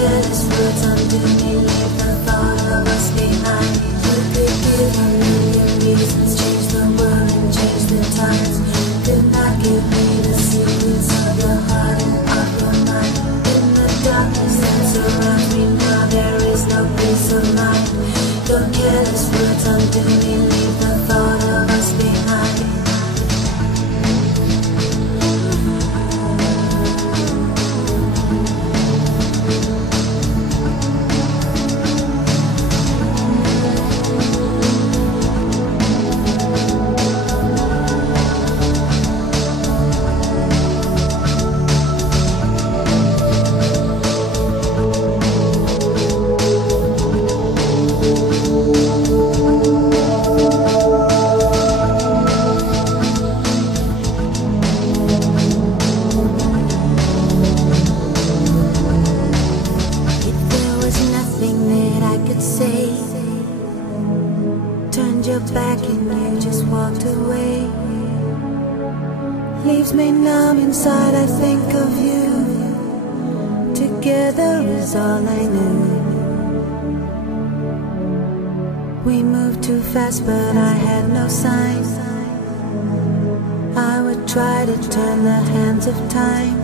careless words undo me, leave the thought of us behind. You could give a million reasons, change the world and change the times. Did not give me the secrets of your heart and of your mind. In the darkness that surrounds me now, there is no peace of mind. Your careless words undo me, leave the thought of us behind. Turned your back and you just walked away. Leaves me numb inside, I think of you. Together is all I knew. We moved too fast but I had no sign. I would try to turn the hands of time,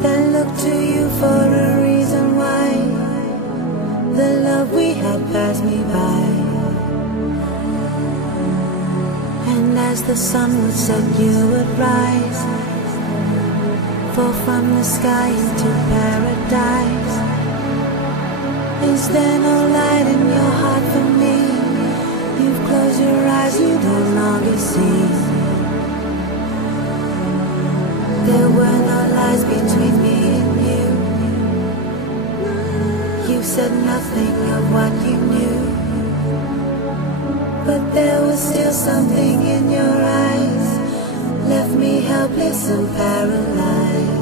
then look to you for a reason why the love we had passed me by. And as the sun would set, you would rise, fall from the sky into paradise. Is there no light in your heart for me? You've closed your eyes, you no longer see. There were no lies between me and you. You said nothing of what you knew, but there was still something in your eyes, left me helpless and paralyzed.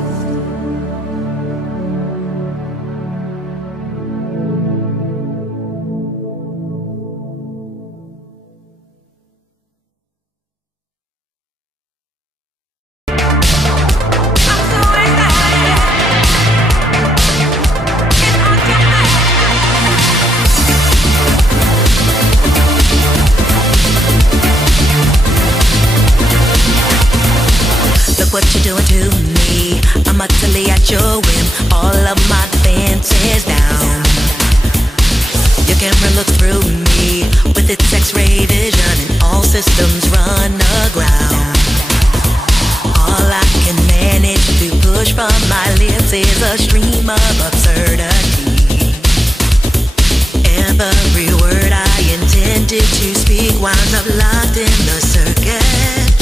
What you're doing to me, I'm utterly at your whim. All of my defenses down. Your camera looks through me with its X-ray vision, and all systems run aground. All I can manage to push from my lips is a stream of absurdity. Every word I intended to speak winds up locked in the circuit.